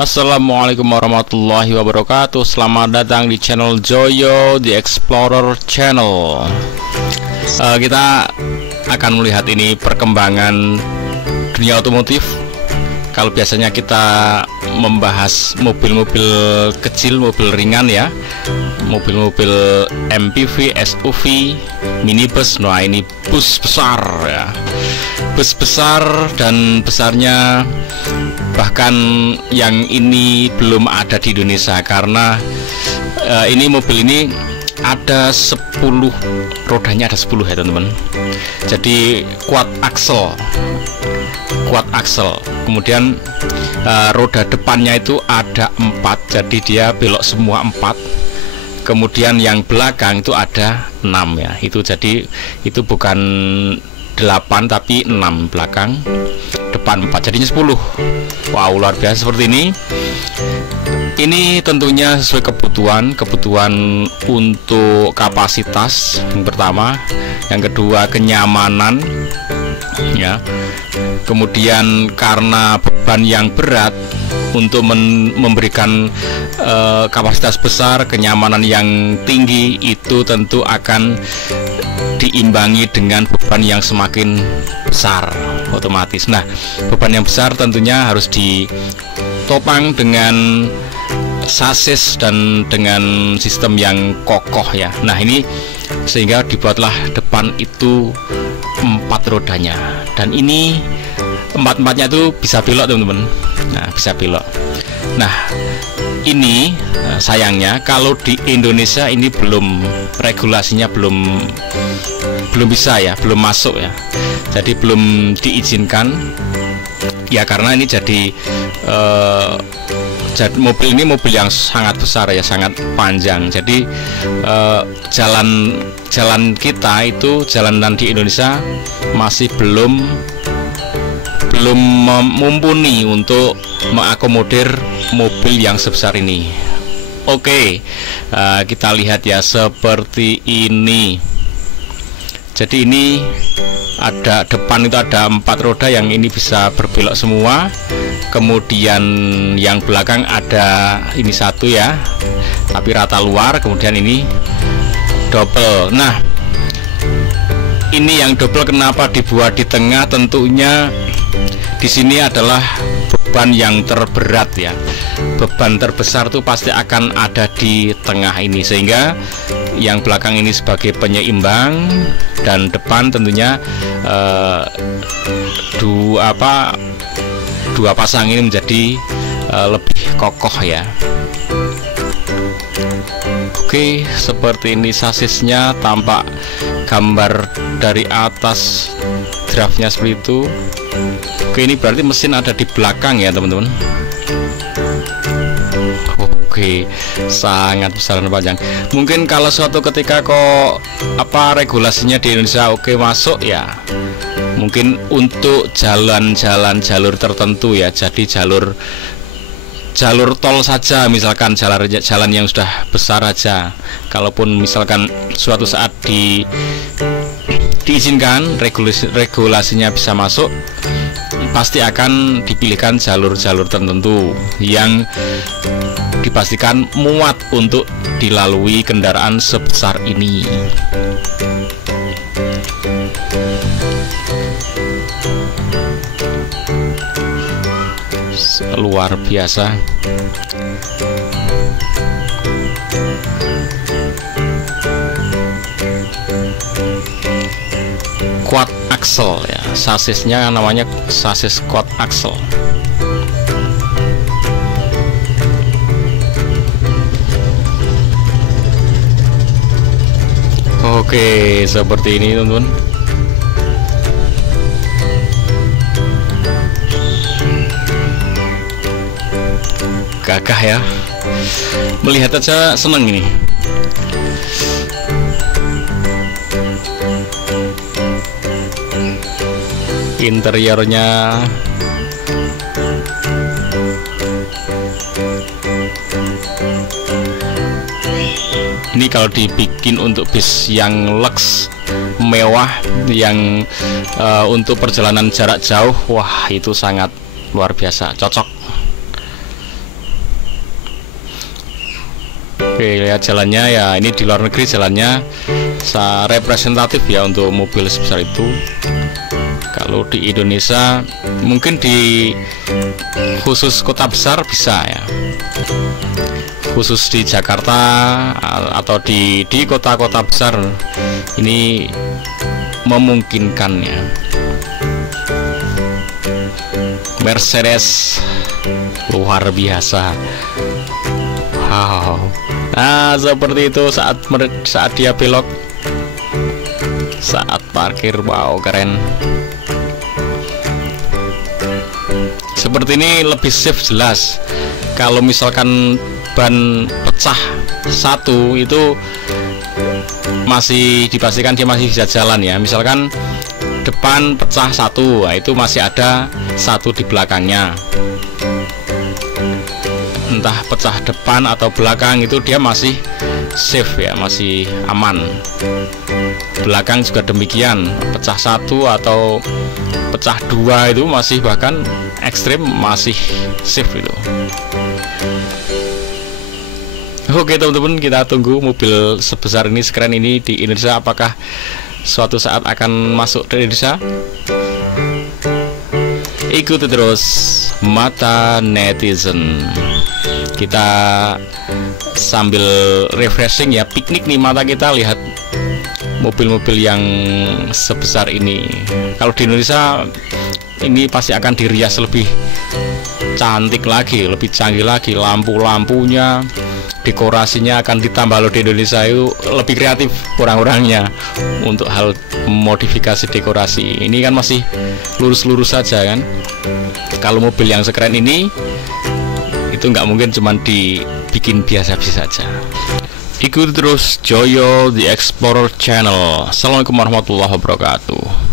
Assalamualaikum warahmatullahi wabarakatuh. Selamat datang di channel Joyo The Explorer Channel. Kita akan melihat ini perkembangan dunia otomotif. Kalau biasanya kita membahas mobil-mobil kecil, mobil ringan ya, mobil-mobil MPV, SUV, minibus. Nah, ini bus besar ya, bus besar, dan besarnya bahkan yang ini belum ada di Indonesia karena ini mobil ini ada 10 rodanya, ada 10 ya teman-teman. Jadi quad axle, kemudian roda depannya itu ada 4, jadi dia belok semua 4. Kemudian yang belakang itu ada 6 ya, itu jadi itu bukan 8 tapi 6 belakang, depan 4, jadinya 10. Wow, luar biasa seperti ini. Ini tentunya sesuai kebutuhan untuk kapasitas yang pertama, yang kedua kenyamanan ya, kemudian karena beban yang berat untuk memberikan kapasitas besar, kenyamanan yang tinggi, itu tentu akan diimbangi dengan beban yang semakin besar otomatis. Nah, beban yang besar tentunya harus ditopang dengan sasis dan dengan sistem yang kokoh ya. Nah, ini sehingga dibuatlah depan itu 4 rodanya, dan ini 4-4-nya itu bisa belok teman-teman. Nah, bisa belok. Nah, ini sayangnya kalau di Indonesia ini regulasinya belum bisa ya, belum masuk ya. Jadi belum diizinkan ya, karena ini jadi mobil ini mobil yang sangat besar ya, sangat panjang. Jadi jalan kita itu, jalanan di Indonesia masih belum mumpuni untuk mengakomodir mobil yang sebesar ini. Oke, kita lihat ya, seperti ini. Jadi ini ada depan itu ada 4 roda yang ini bisa berbelok semua. Kemudian yang belakang ada ini 1 ya, tapi rata luar. Kemudian ini double. Nah, ini yang double kenapa dibuat di tengah? Tentunya di sini adalah beban yang terberat ya, beban terbesar itu pasti akan ada di tengah ini, sehingga yang belakang ini sebagai penyeimbang, dan depan tentunya dua pasang ini menjadi lebih kokoh ya. Oke, seperti ini sasisnya, tampak gambar dari atas draftnya seperti itu. Oke, ini berarti mesin ada di belakang ya teman-teman. Oke, sangat besar dan panjang. Mungkin kalau suatu ketika kok regulasinya di Indonesia oke masuk ya, mungkin untuk jalur tertentu ya, jadi jalur tol saja, misalkan jalan yang sudah besar aja. Kalaupun misalkan suatu saat diizinkan, regulasinya bisa masuk, pasti akan dipilihkan jalur-jalur tertentu yang dipastikan muat untuk dilalui kendaraan sebesar ini. Luar biasa. Quad axle ya, sasisnya namanya sasis quad axle. Oke, seperti ini teman-teman. Gagah ya, melihat aja seneng ini. Interiornya ini kalau dibikin untuk bis yang lux, mewah, yang untuk perjalanan jarak jauh, wah itu sangat luar biasa, cocok. Oke, lihat jalannya ya, ini di luar negeri jalannya representatif ya untuk mobil sebesar itu. Kalau di Indonesia mungkin di khusus kota besar bisa ya, khusus di Jakarta atau di kota-kota besar ini memungkinkan ya. Mercedes luar biasa. Wow. Nah, seperti itu saat dia belok, saat parkir. Wow, keren. Seperti ini lebih safe jelas. Kalau misalkan ban pecah satu itu masih dipastikan dia masih bisa jalan ya. Misalkan depan pecah satu, nah itu masih ada satu di belakangnya. Entah pecah depan atau belakang itu dia masih safe ya, masih aman. Belakang juga demikian, pecah satu atau pecah dua itu masih bahkan ekstrim masih safe itu. Oke teman-teman, kita tunggu mobil sebesar ini, sekeren ini di Indonesia. Apakah suatu saat akan masuk ke Indonesia? Ikuti terus Mata Netizen. Kita sambil refreshing ya, piknik nih mata kita, lihat mobil-mobil yang sebesar ini. Kalau di Indonesia ini pasti akan dirias lebih cantik lagi, lebih canggih lagi, lampu-lampunya, dekorasinya akan ditambah. Loh, di Indonesia itu lebih kreatif orang-orangnya untuk hal modifikasi dekorasi. Ini kan masih lurus-lurus saja kan. Kalau mobil yang sekeren ini itu nggak mungkin cuman dibikin biasa-biasa saja. Ikuti terus Joyo The Explorer Channel. Assalamualaikum warahmatullahi wabarakatuh.